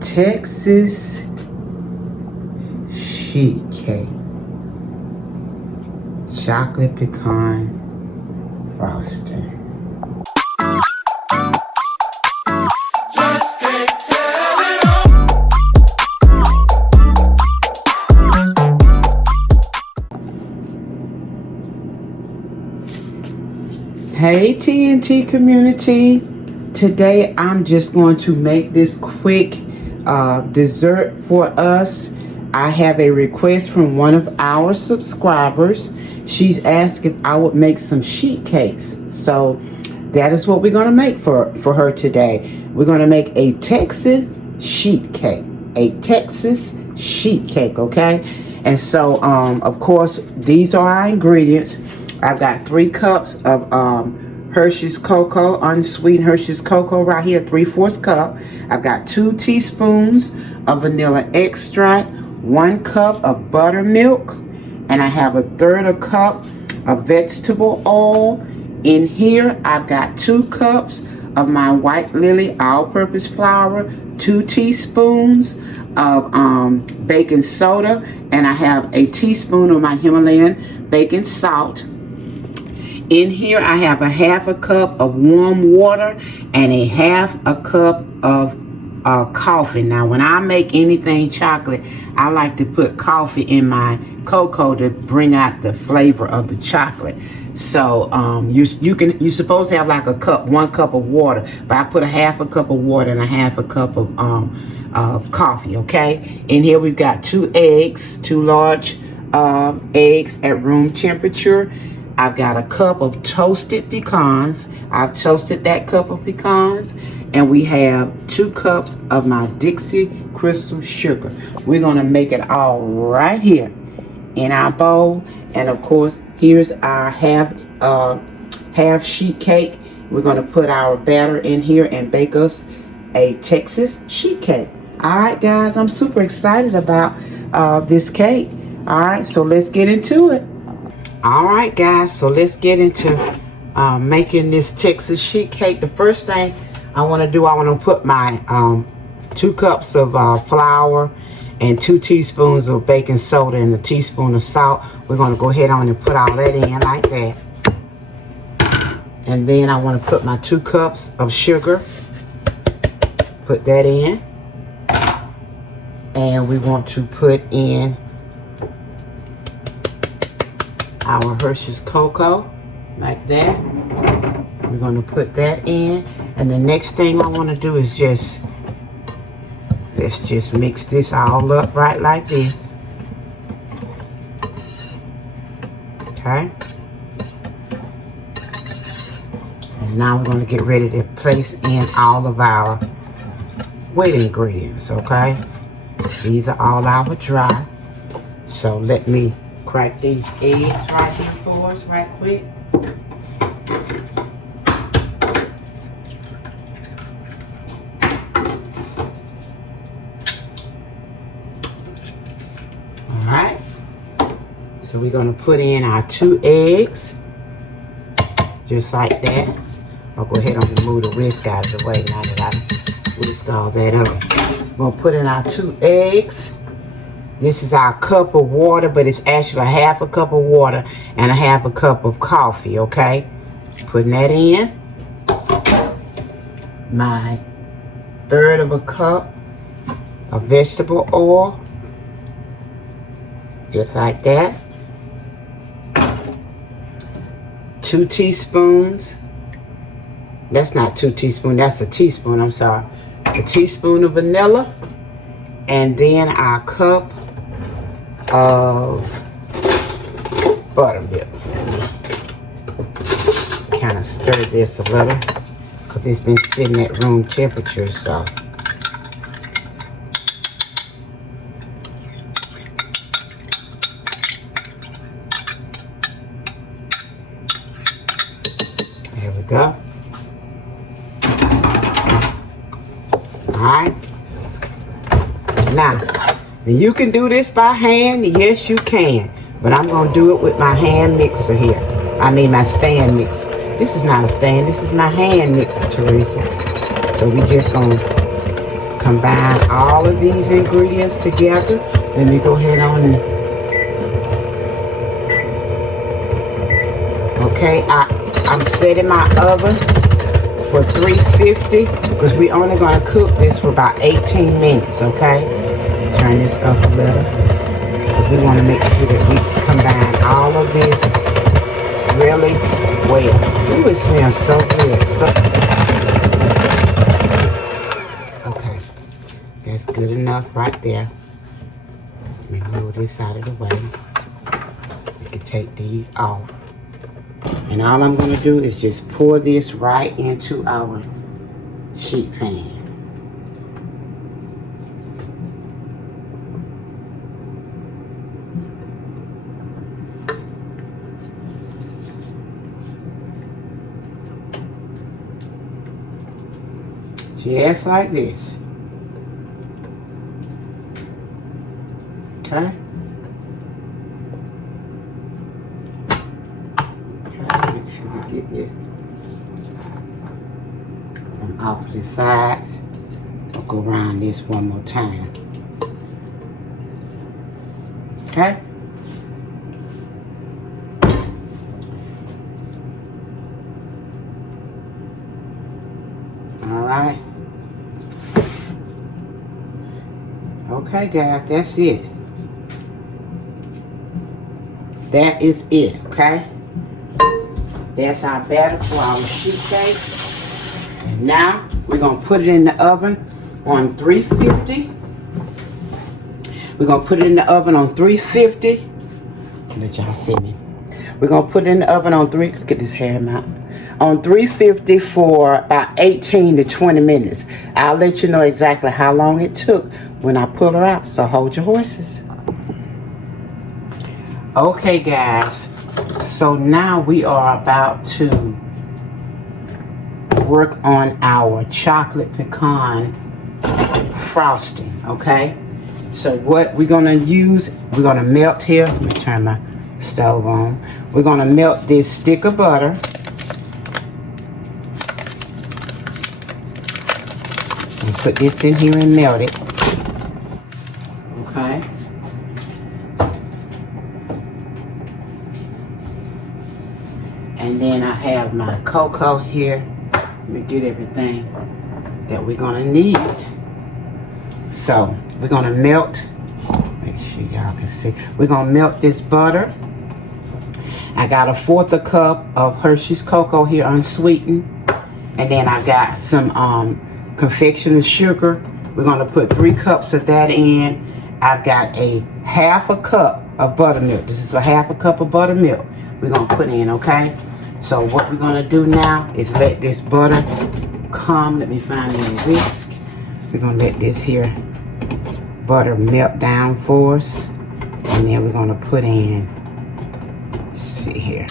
Texas sheet cake, chocolate pecan frosting. Hey TNT community, today I'm just going to make this quick dessert for us. I have a request from one of our subscribers. She's asked if I would make some sheet cakes. So that is what we're going to make for her today. We're going to make a Texas sheet cake. A Texas sheet cake, okay? And so, of course, these are our ingredients. I've got 3 cups of Hershey's cocoa, unsweetened Hershey's cocoa right here, 3/4 cup. I've got 2 teaspoons of vanilla extract, 1 cup of buttermilk, and I have 1/3 cup of vegetable oil. In here, I've got 2 cups of my white lily all-purpose flour, 2 teaspoons of baking soda, and I have a teaspoon of my Himalayan baking salt. In here, I have 1/2 cup of warm water and 1/2 cup of coffee. Now, when I make anything chocolate, I like to put coffee in my cocoa to bring out the flavor of the chocolate. So you're supposed to have like 1 cup of water, but I put 1/2 cup of water and 1/2 cup of coffee. Okay. In here, we've got 2 eggs, 2 large eggs at room temperature. I've got 1 cup of toasted pecans. I've toasted that cup of pecans. And we have 2 cups of my Dixie crystal sugar. We're going to make it all right here in our bowl. And of course, here's our half sheet cake. We're going to put our batter in here and bake us a Texas sheet cake. All right, guys, I'm super excited about this cake. All right, so let's get into it. All right, guys, so let's get into making this Texas sheet cake. The first thing I want to do, I want to put my 2 cups of flour and 2 teaspoons of baking soda and a teaspoon of salt. We're going to go ahead on and put all that in like that. And then I want to put my 2 cups of sugar. Put that in. And we want to put in our Hershey's cocoa like that. We're going to put that in, and the next thing I want to do is let's just mix this all up right like this. Okay, and now we're going to get ready to place in all of our wet ingredients. Okay, these are all our dry, so let me crack these eggs right here for us right quick. Alright. So we're going to put in our 2 eggs. Just like that. I'll go ahead and move the whisk out of the way now that I whisked all that up. We're going to put in our 2 eggs. This is our cup of water, but it's actually 1/2 cup of water and 1/2 cup of coffee, okay? Putting that in. My 1/3 cup of vegetable oil. Just like that. 2 teaspoons. That's not 2 teaspoons, that's a teaspoon, I'm sorry. A teaspoon of vanilla. And then our cup of buttermilk. Kind of stir this a little because it's been sitting at room temperature, so there we go. Alright. Now, you can do this by hand. Yes, you can. But I'm going to do it with my hand mixer here. I mean my stand mixer. This is not a stand. This is my hand mixer, Teresa. So we just going to combine all of these ingredients together. Let me go ahead on and okay, I'm setting my oven for 350 because we only gonna cook this for about 18 minutes, okay? Turn this up a little. We wanna make sure that we combine all of this really well. Ooh, it smells so good. Okay, that's good enough right there. Let me move this out of the way. We can take these off. And all I'm going to do is just pour this right into our sheet pan. Just like this. Okay? Get this from off the sides. I'll go around this one more time. Okay? Alright. Okay, guys, that's it. That is it, okay? That's our batter for our sheet cake. And now we're gonna put it in the oven on 350. We're gonna put it in the oven on 350. Let y'all see me. We're gonna put it in the oven on look at this hair amount. On 350 for about 18 to 20 minutes. I'll let you know exactly how long it took when I pull her out, so hold your horses. Okay, guys. So now we are about to work on our chocolate pecan frosting, okay? So what we're gonna use, we're gonna melt here. Let me turn my stove on. We're gonna melt this stick of butter. And put this in here and melt it. Okay. And then I have my cocoa here. Let me get everything that we're gonna need. So we're gonna melt, make sure y'all can see. We're gonna melt this butter. I got 1/4 cup of Hershey's cocoa here, unsweetened. And then I got some confectioner's sugar. We're gonna put 3 cups of that in. I've got a 1/2 cup of buttermilk. This is a 1/2 cup of buttermilk we're gonna put in, okay? So what we're gonna do now is let this butter come. Let me find a whisk. We're gonna let this here butter melt down for us. And then we're gonna put in, let's see here.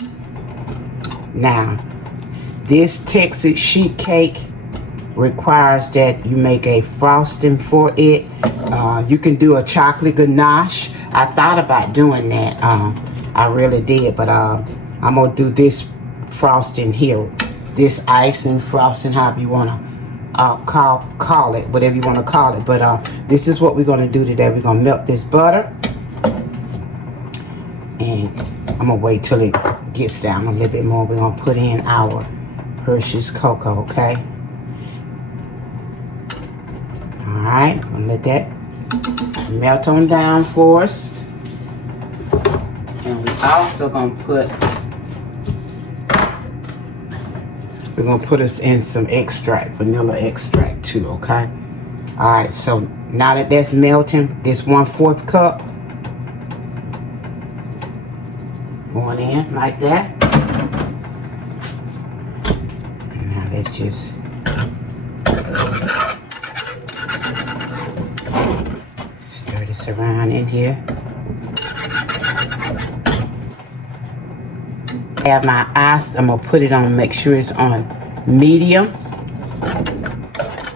Now, this Texas sheet cake requires that you make a frosting for it. You can do a chocolate ganache. I thought about doing that. I really did, but I'm gonna do this frosting here, this icing frosting, however you want to call it, whatever you want to call it. But this is what we're going to do today. We're going to melt this butter, and I'm going to wait till it gets down a little bit more. We're going to put in our Hershey's cocoa, okay? All right, I'm going to let that melt on down for us. And we're also going to put, we're going to put us in some extract, vanilla extract too, okay? All right, so now that that's melting, this 1/4 cup going in like that. And now let's just stir this around in here. Have my ice, I'm gonna put it on, make sure it's on medium.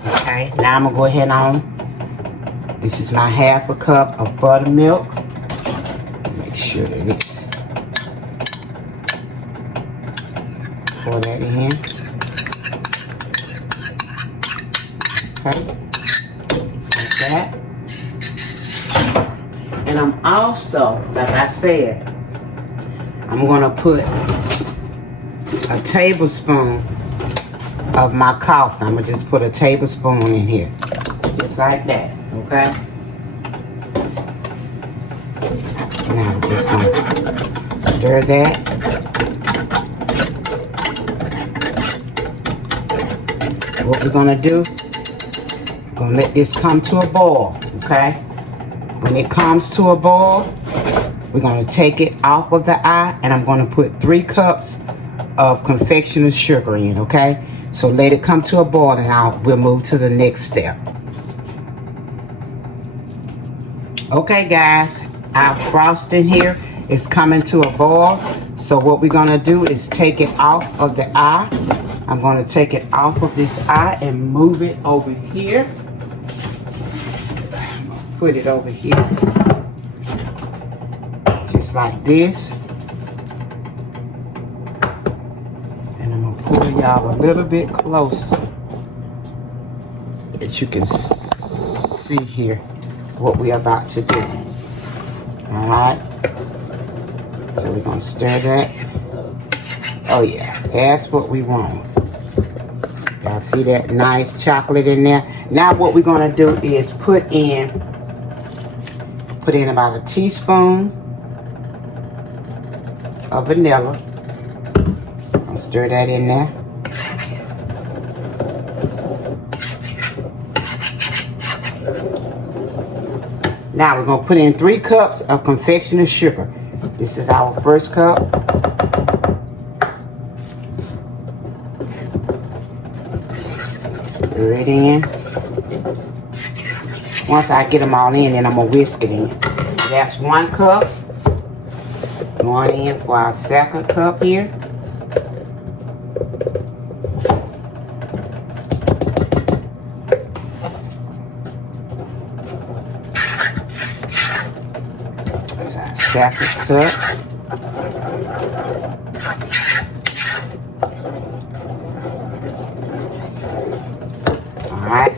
Okay, now I'm gonna go ahead on. This is my 1/2 cup of buttermilk. Make sure that it's, pour that in. Okay. like that. And I'm also, like I said, I'm gonna put a tablespoon of my coffee. I'm gonna just put a tablespoon in here, just like that, okay? Now I'm just gonna stir that. What we're gonna do, we're gonna let this come to a boil, okay? When it comes to a boil, we're gonna take it off of the eye, and I'm gonna put 3 cups of confectioner's sugar in, okay? So let it come to a boil, and we'll move to the next step. Okay, guys, our frosting here is coming to a boil. So what we're gonna do is take it off of the eye. I'm gonna take it off of this eye and move it over here. Put it over here, just like this. And I'm gonna pull y'all a little bit closer that you can see here what we're about to do. All right, so we're gonna stir that. Oh yeah, that's what we want. Y'all see that nice chocolate in there? Now what we're gonna do is put in about a teaspoon of vanilla. I'll stir that in there. Now we're gonna put in 3 cups of confectioner's sugar. This is our first cup. Stir it in. Once I get them all in, then I'm gonna whisk it in. That's 1 cup. Going in for our second cup here. That's our second cup. Alright.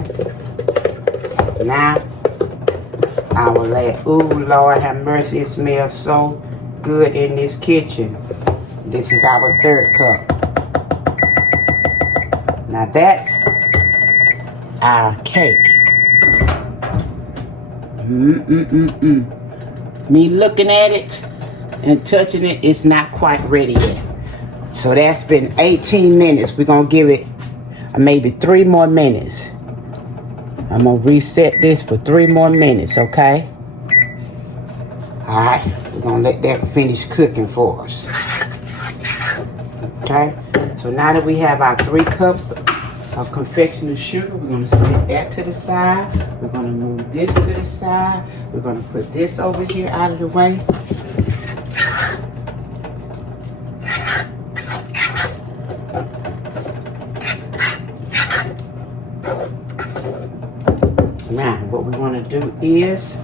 Now, I will let, ooh, Lord have mercy, it smells so good in this kitchen. This is our 3rd cup. Now that's our cake. Me looking at it and touching it, it's not quite ready yet. So that's been 18 minutes. We're gonna give it maybe 3 more minutes. I'm gonna reset this for 3 more minutes, okay? All right, we're gonna let that finish cooking for us. Okay, so now that we have our 3 cups of confectioner's sugar, we're gonna set that to the side. We're gonna move this to the side. We're gonna put this over here out of the way. Now, what we want to do is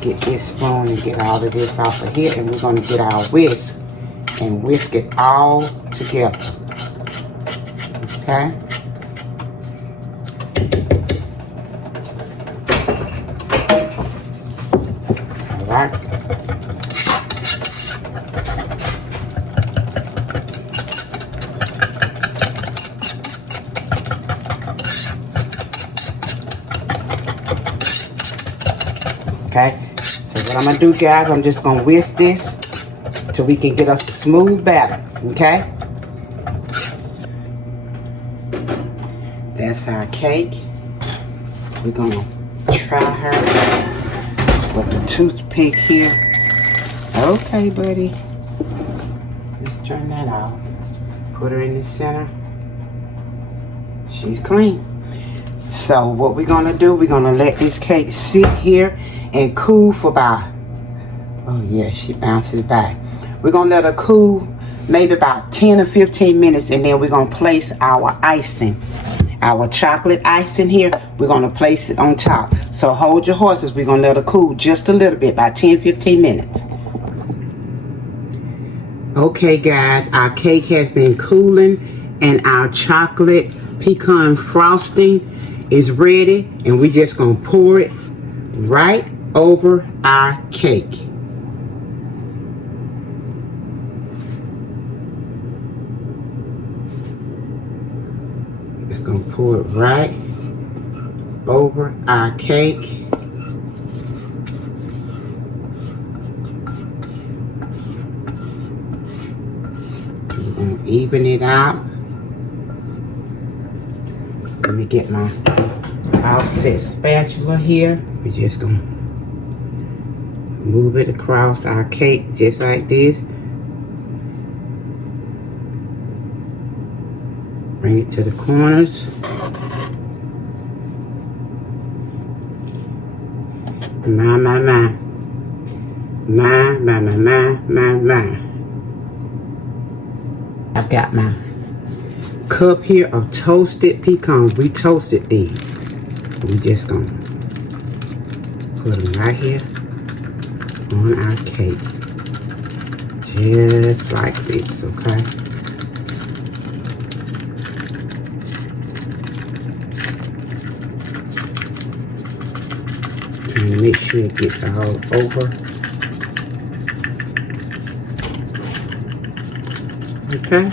get this spoon and get all of this off of here, and we're going to get our whisk and whisk it all together. Okay? All right. Okay, so what I'm gonna do, guys, I'm just gonna whisk this till we can get us a smooth batter. Okay, that's our cake. We're gonna try her with the toothpick here. Okay, buddy, let's turn that off. Put her in the center. She's clean. So what we're gonna do, we're gonna let this cake sit here and cool for about, oh yeah, she bounces back. We're gonna let her cool maybe about 10 or 15 minutes, and then we're gonna place our icing, our chocolate icing here. We're gonna place it on top. So hold your horses. We're gonna let her cool just a little bit, about 10-15 minutes. Okay, guys, our cake has been cooling, and our chocolate pecan frosting is ready, and we just gonna pour it right over our cake. Just gonna pour it right over our cake. We're gonna even it out. Let me get my offset spatula here. We're just gonna move it across our cake just like this. Bring it to the corners. My. I've got my cup here of toasted pecans. We toasted these. We just gonna put them right here on our cake. Just like this, okay? And make sure it gets all over. Okay.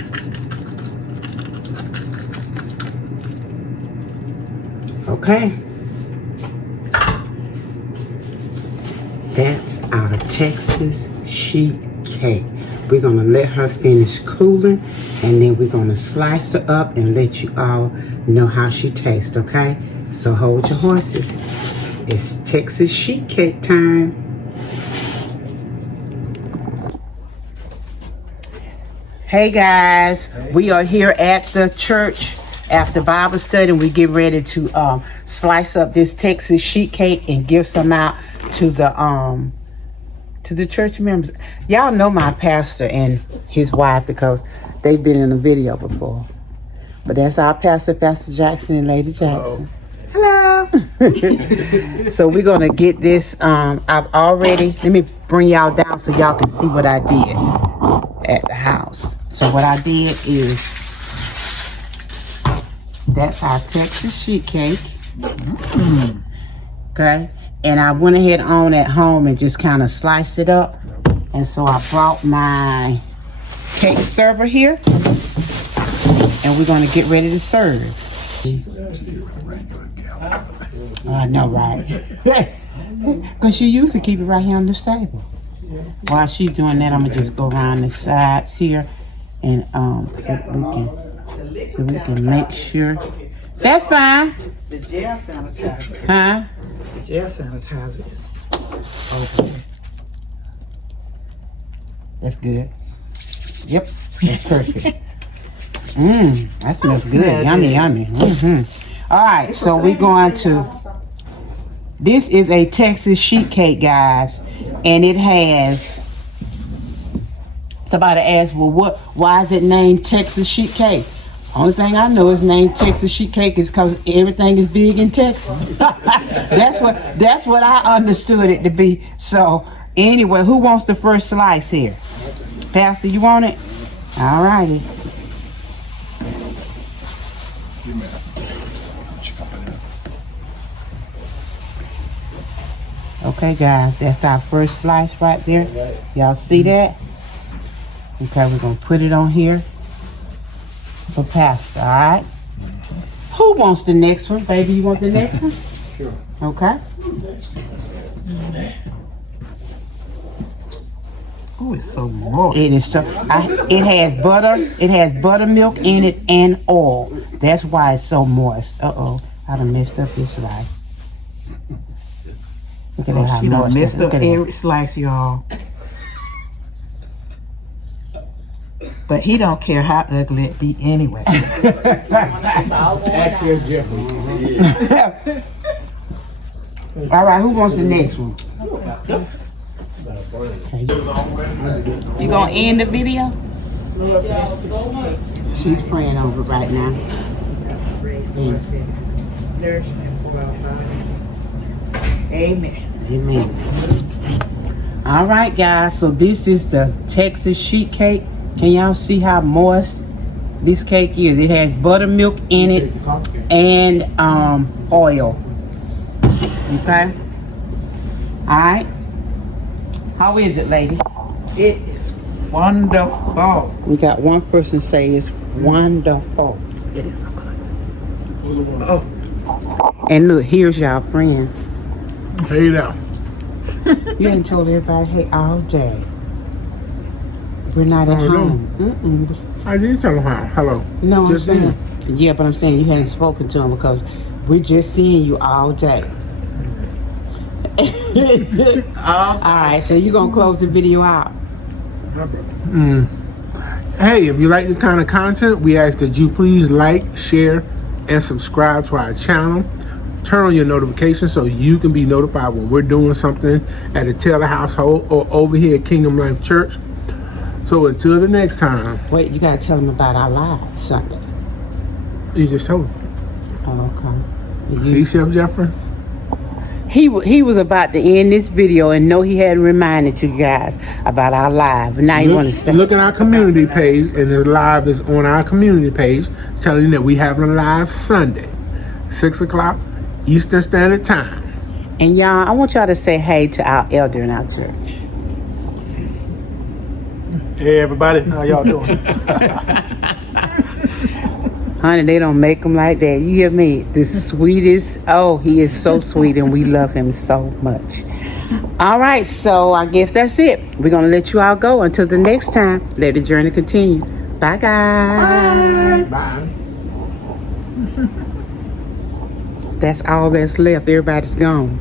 Okay. That's our Texas sheet cake. We're gonna let her finish cooling, and then we're gonna slice her up and let you all know how she tastes, okay? So hold your horses. It's Texas sheet cake time. Hey guys, we are here at the church after Bible study, and we get ready to slice up this Texas sheet cake and give some out to the church members. Y'all know my pastor and his wife because they've been in a video before. But that's our pastor, Pastor Jackson and Lady Jackson. Hello. So we're gonna get this. I've already, let me bring y'all down so y'all can see what I did at the house. So what I did is, that's our Texas sheet cake. Okay, and I went ahead on at home and just kind of sliced it up. And so I brought my cake server here, and we're gonna get ready to serve. I know, right? Because she used to keep it right here on the table. While she's doing that, I'm gonna just go around the sides here and so we can make sure. That's fine. The gel sanitizer. Huh? The gel sanitizer is over there. That's good. Yep, that's perfect. That smells good. Yummy, yummy. All right, so we're going to. This is a Texas sheet cake, guys, and it has. Somebody asked, well, why is it named Texas sheet cake? Only thing I know is named Texas sheet cake is because everything is big in Texas. that's what I understood it to be. So anyway, who wants the first slice here? Pastor, you want it? All righty. Okay, guys, that's our first slice right there. Y'all see that? Okay, we're gonna put it on here for Pastor, all right? Who wants the next one? Baby, you want the next one? Sure. Okay. Oh, it's so moist. It is so. It has butter. It has buttermilk in it and oil. That's why it's so moist. Uh-oh, I done messed up this slice. Look at that, how She done moist messed it is. up Look at every slice, y'all. But he don't care how ugly it be anyway. That's your difference. All right, who wants the next one? You gonna end the video? She's praying over it right now. Nourishment for our body. Amen. Amen. All right, guys. So this is the Texas sheet cake. Can y'all see how moist this cake is. It has buttermilk in it and oil. Okay. All right. How is it, lady? It is wonderful. We got one person say it's wonderful. It is so good. Oh, And look, here's y'all friend. Hey now. You ain't told everybody hey all day. We're not at home. I did tell him how. Hello. No, Just I'm saying. then. Yeah, but I'm saying you hadn't spoken to him because we're just seeing you all day. All right, so you're going to close the video out. Hey, if you like this kind of content, we ask that you please like, share, and subscribe to our channel. Turn on your notifications so you can be notified when we're doing something at the Taylor household or over here at Kingdom Life Church. So until the next time. Wait, you got to tell them about our live Sunday. You just told me. Oh, okay. See, Chef Jeffrey? He was about to end this video and know he hadn't reminded you guys about our live. But now you want to say. Look at our community page, and the live is on our community page telling you that we having a live Sunday, 6 o'clock Eastern Standard Time. And y'all, I want y'all to say hey to our elder in our church. Hey everybody, how y'all doing? Honey, they don't make them like that. You hear me? The sweetest. Oh, he is so sweet and we love him so much. All right, so I guess that's it. We're going to let you all go until the next time. Let the journey continue. Bye, guys. Bye. That's all that's left. Everybody's gone.